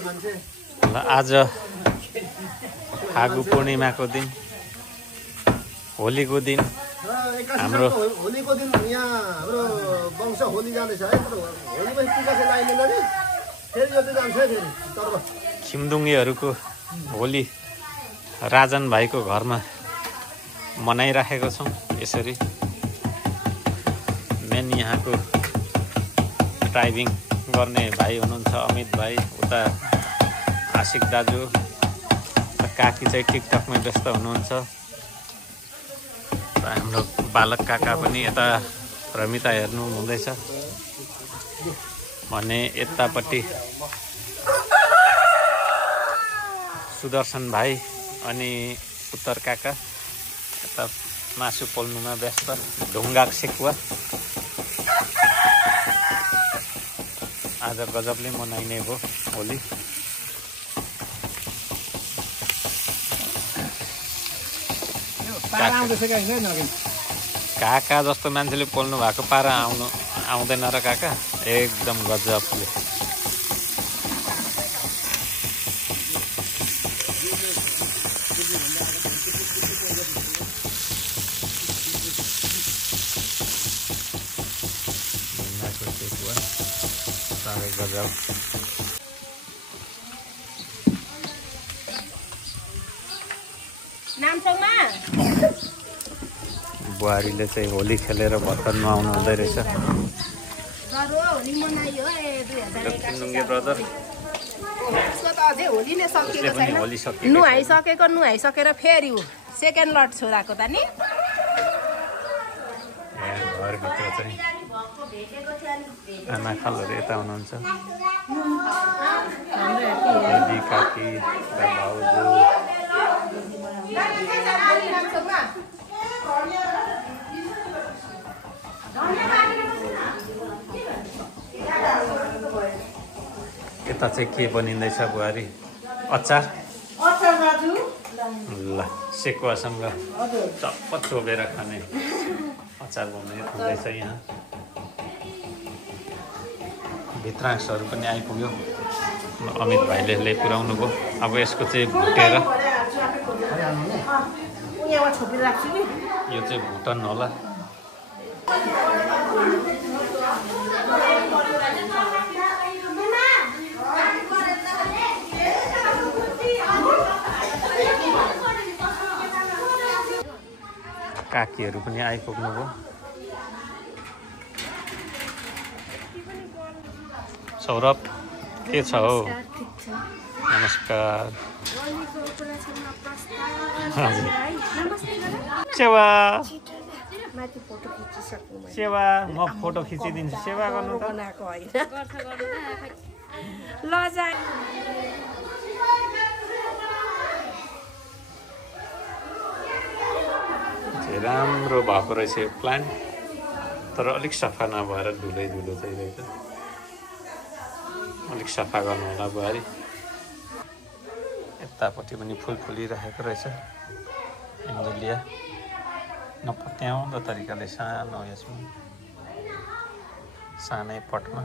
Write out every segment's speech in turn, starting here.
ल आज फागु पूर्णिमाको दिन होलीको दिन हाम्रो होलीको दिन यहाँ हाम्रो वंश होली जाँदैछ है होलीपछि टिका चाहिँ लाइदैन नि फेरि यो चाहिँ जान्छ फेरि तर्फ खिमदुङ्गेहरूको होली राजन भाइको घरमा मनाइराखेको छौँ यसरी मेन यहाँको ड्राइभिङ गर्ने भाइ हुनुहुन्छ अमित भाइ उता आशिक दाजु काकी चाहिँ टिकटकमै व्यस्त हुनुहुन्छ हाम्रो बालक काका पनि यता रमिता हेर्नु हुँदैछ भने यतापट्टि सुदर्शन भाइ अनि उत्तर काका यता मासु पोल्नुमा व्यस्त ढुङ्गा सेकुवा आज गजबले मनाइने भयो होली काका जस्तो मान्छेले पोल्नु भएको पारा आउँदैन र काका एकदम गजबले गजब बुहारीले चाहिँ होली खेलेर भर्खर नुहाउनु हुँदै रहेछ ब्रदर नुहाइसकेर फेरि सेकेन्ड लट छोराको त नि घरभित्र चाहिँ आमा खालहरू यता हुनुहुन्छ दिदी काकी भाउजू यता चाहिँ के बनिँदैछ बुहारी अचार ल सेकुवासँग चप्प चोबेर खाने अचार हुँदैछ यहाँ भित्राङ्सहरू पनि आइपुग्यो अमित भाइले ल्याइपुर्याउनु भयो अब यसको चाहिँ भुटेर यो चाहिँ भुटन होला काकीहरू पनि आइपुग्नु भयो सौरभ के छ हो नमस्कार सेवा सेवा म फोटो खिचिदिन्छु सेवा गर्नु राम्रो भएको रहेछ यो प्लान्ट तर अलिक सफा नभएर धुलै धुलो चाहिँ रहेछ अलिक सफा गर्नु होला बुहारी यतापट्टि पनि फुल फुलिरहेको रहेछ एन्जेलिया नपत्याउँदो तरिकाले सानो यसमा सानै पटमा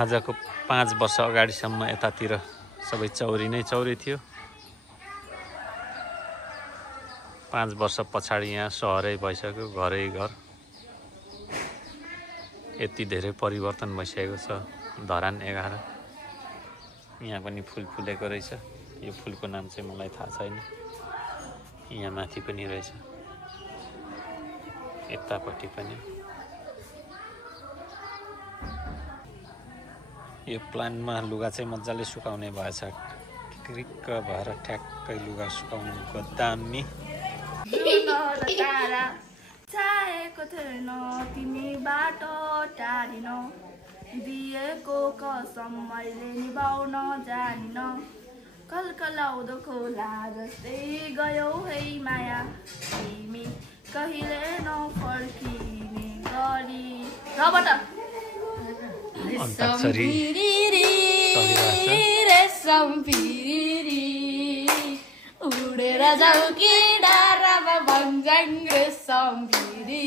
आजको 5 वर्ष अगाडिसम्म यतातिर सबै चौरी नै चौरी थियो 5 वर्ष पछाडि यहाँ सहरै भइसक्यो घरै घर यति धेरै परिवर्तन भइसकेको छ धरान 11 यहाँ पनि फुल फुलेको रहेछ यो फुलको नाम चाहिँ मलाई थाहा छैन यहाँ माथि पनि रहेछ यतापट्टि पनि यो प्लान्टमा लुगा चाहिँ मजाले सुकाउने भएछ क्रिक्क भएर ठ्याक्कै लुगा सुकाउनुको दामी चाहेको थिएन तिमी बाटो टाढिन दिएको कसम मैले निभाउन जानिन कलकलाउँदो खोला जस्तै गयौ है माया तिमी कहिले नफर्किने गरी रबाट उडेर जाऊ कि डाँडामा भन्ज्याङ रेशम भिरी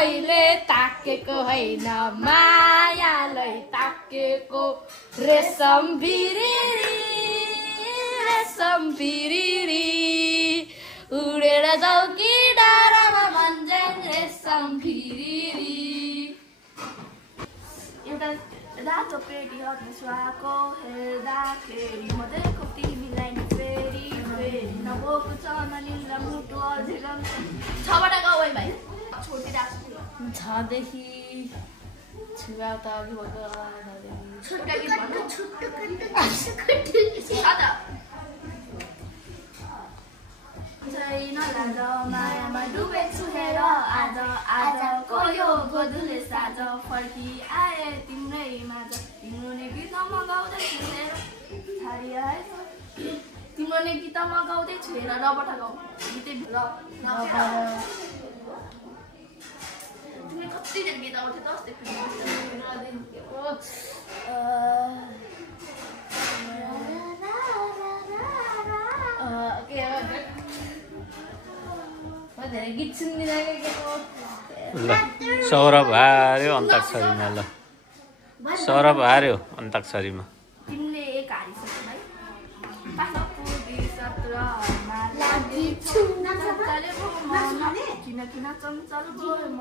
कहिले ताकेको होइन मायालाई ताकेको रेशम भिरिरी उडेर जाऊ कि डाँडामा भन्छन् रेशम भिरिरी एउटा रातो पेटी हट्ने सुहाएको हेर्दाखेरि म देखेको तिमीलाई नि फेरि नभएको छ नलिँदा मुटु अझिलम 6बाट गाउँ है भाइ छोडिदिइरहेको छु 6 देखि छुवा त अघि भएको छुट्टा गीत भन्नु छैन लाज मायामा डुबेछु हेर आजको यो गोधुले साँझ फर्की आए तिम्रै माझ तिम्रो नै गीतमा गाउँदैछु हेर तिम्रो नै गीतमा गाउँदैछु हेर रबाट गाउँ गीतै तिमीले कति गीत आउँथ्यो त अस्ति गीत सुनिरहेको ल सौरभ हार्यो अन्ताक्षरीमा ल सौरभ हार्यो अन्ताक्षरीमा तिमीले एक हारिसक्यौ भाइ किन चञ्चल भयो म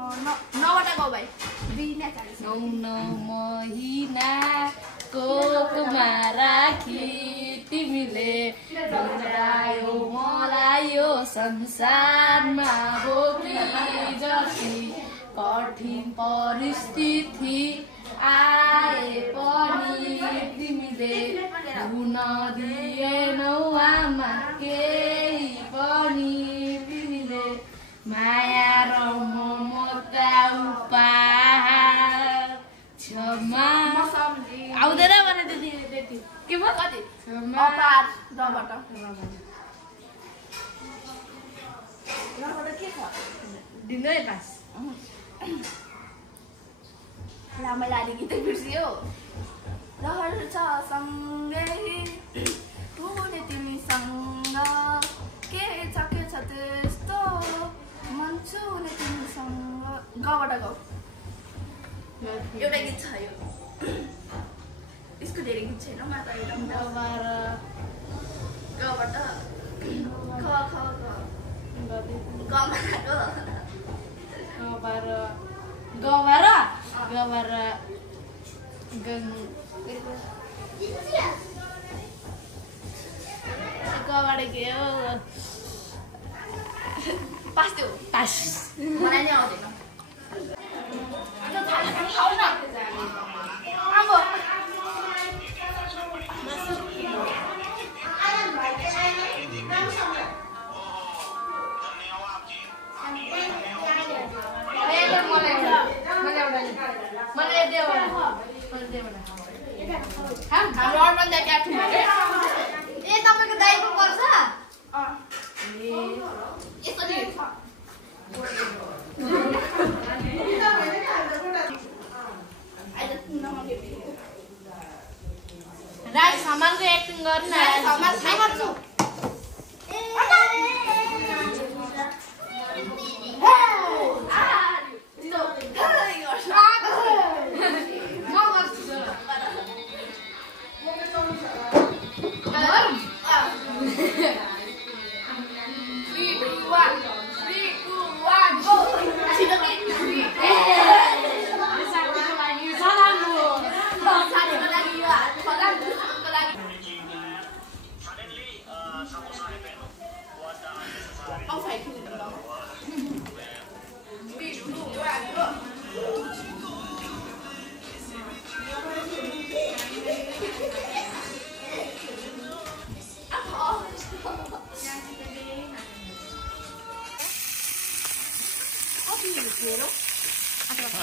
नबाट गाउँ भाइ महिनाको राखी तिमीले डरायो मलाई यो संसारमा बोकी जति कठिन परिस्थिति आए पनि तिमीले हुन दिएनौ आमा केही पनि तिमीले माया र ममता उपहार क्षमा आउँदैन भने त्यति के भयो कति अपार रबाट के छ दिनै पास लामै लाली गीतै बिर्सियो रहर छ सँगै पुग्ने तिमीसँग के छ त्यस्तो मन छुने तिमीसँग गाउँबाट गाउँ एउटा गीत छ यो यसको धेरै गीत छैन मात्र गाउँबाट गयो पास त्यो पास मलाई नै आउँदैन ए तपाईको दाइको पर्छ राज समानको एक्टिङ गर्नु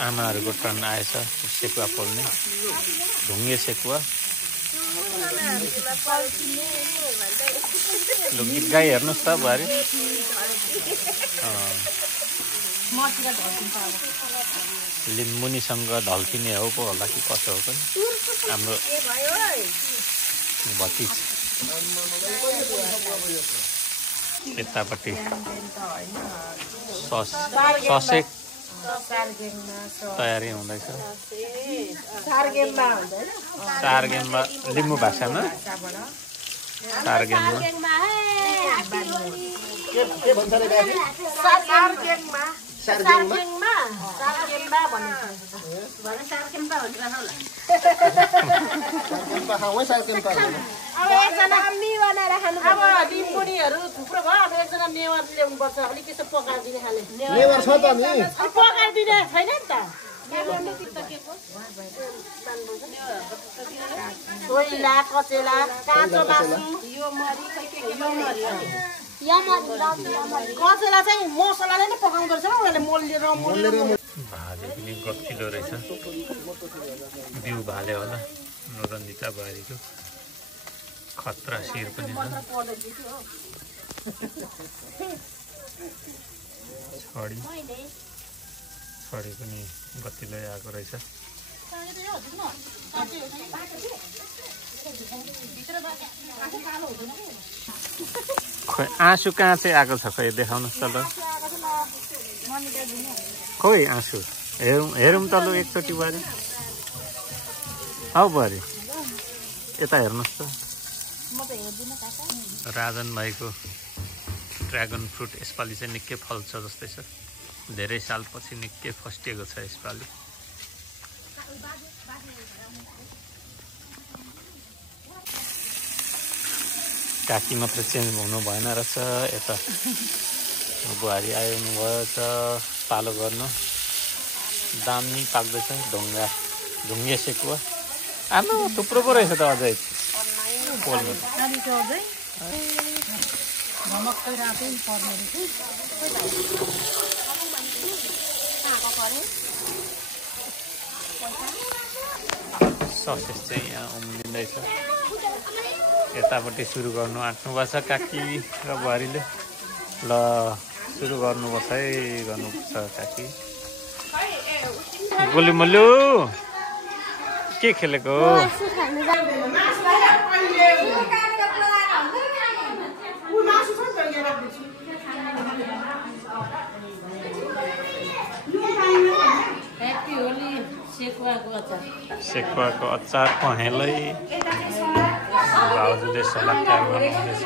आमाहरूको टर्न आएछ सेकुवा पोल्ने ढुङ्गे सेकुवा लु गीत गाई हेर्नुहोस् त बुहारी लिम्बुनीसँग ढल्किने हो पो होला कि कसो हो पनि हाम्रो भतिज यतापट्टि ससेक तयारी हुँदैछ सार्गेममा हुँदैन सार्गेममा लिम्बू भाषामा सार्गेममा के भन्छ रे बाबी सार्गेममा सार्गेममा सार्गेममा भन्छ भने सार्गेममा भन्छ होला सार्गेममा खाऊ सार्गेममा अब एकजना आम्मी बनाएर खानु अब लिम्बुनीहरू थुप्रो भयो अब एकजना नेवार ल्याउनु पर्छ अलिक त्यसो पकाइदिने खाले नेवार छ त नि पकाइदिने छैन नि त कोइला कचेला काँचो मासु यो मरी कचेला चाहिँ मसलाले नै पकाउँदो रहेछ उनीहरूले मोलेर भाले पनि गतिलो रहेछ बिउ भाले होला नरन्दिता बारीको खतरा शिर पनि छ छडी पनि गतिलो आएको रहेछ खोइ आँसु कहाँ चाहिँ आएको छ खोइ देखाउनुहोस् त ल खोइ आँसु हेरौँ त लु एकचोटि बुहारी हौ बुहारी यता हेर्नुहोस् त राजन भाइको ड्रागन फ्रुट यसपालि चाहिँ निकै फल्छ जस्तै छ धेरै सालपछि निकै फस्टिएको छ यसपालि काकी मात्र चेन्ज हुनु भएन रहेछ यता बुहारी आउनुभयो त पालो गर्नु दामी पाक्दैछ ढुङ्गे सेकुवा आमा थुप्रो पो रहेछ त अझै पोल्नु ससेज चाहिँ यहाँ उम्लिँदैछ यतापट्टि सुरु गर्नु आँट्नुभएको छ काकी र बुहारीले ल सुरु गर्नुपर्छ है गर्नुपर्छ काकी गोली मल्लु के खेलेको सेकुवाको अचार पहेँलै भाउजूले सलाद गर्नुहुँदैछ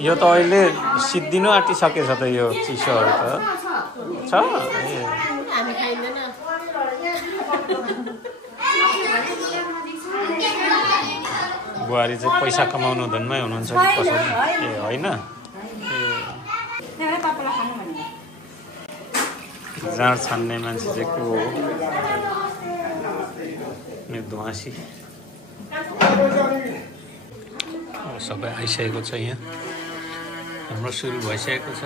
यो त अहिले सिद्धिनु आँटिसकेछ त यो चिसोहरू त छ बुहारी चाहिँ पैसा कमाउनु धुनमै हुनुहुन्छ कि कसरी ए होइन जाँड छान्ने मान्छे चाहिँ को हो मेरो धुवासी सबै आइसकेको छ यहाँ हाम्रो सुरु भइसकेको छ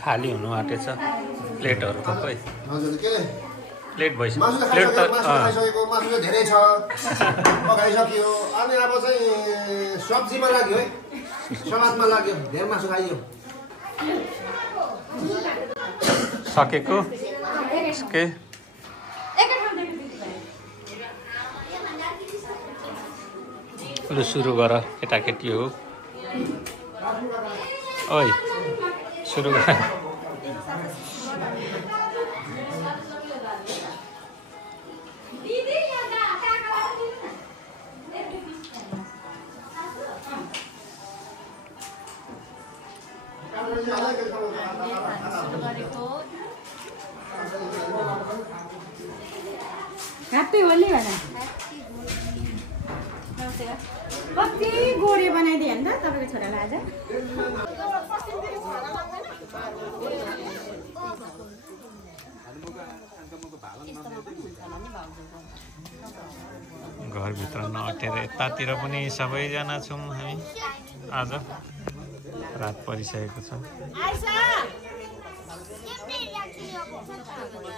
खाली हुनु आँटेछ प्लेटहरू त खोइ प्लेट भइसक्यो प्लेट त मासु धेरै छ पकाइसक्यो अनि अब चाहिँ सब्जीमा लाग्यो है सलादमा लाग्यो धेरै मासु खाइयो सकेको के लु सुरु गर केटाकेटी हो ओइ सुरु गर ह्याप्पी होली भन कति गोरे बनाइदिए नि त तपाईँको छोरालाई आज घरभित्र नअटेर यतातिर पनि सबैजना छौँ हामी आज रात परिसकेको छ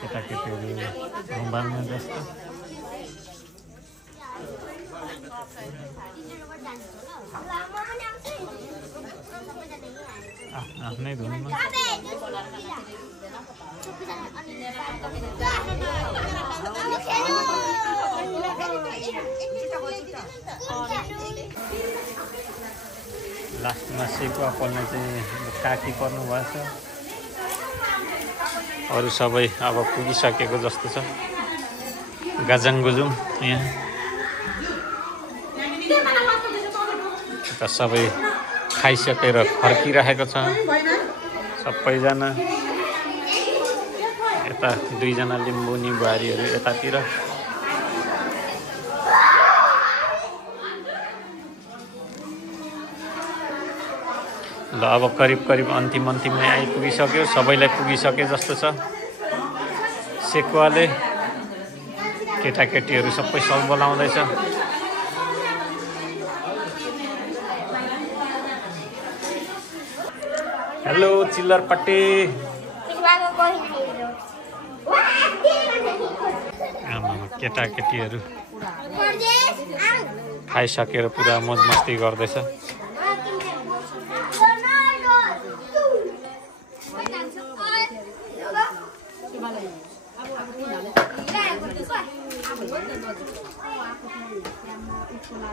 केटाकेटीहरू घुम्बाल्ने जस्तो आफ्नै धुनमा लास्टमा सेकुवा पर्ने चाहिँ काकी पर्नु भएछ अरू सबै अब पुगिसकेको जस्तो छ गाजाङ गुजुङ यहाँ सबै खाइसकेर फर्किरहेको छ सबैजना यता दुईजना लिम्बुनी बुहारीहरू यतातिर ल अब करिब अन्तिममै आइपुगिसक्यो सबैलाई पुगिसके जस्तो छ सेकुवाले केटाकेटीहरू सबै सल बोलाउँदैछ हेलो चिल्लरपट्टी आमामा केटाकेटीहरू खाइसकेर पुरा मौज मस्ती गर्दैछ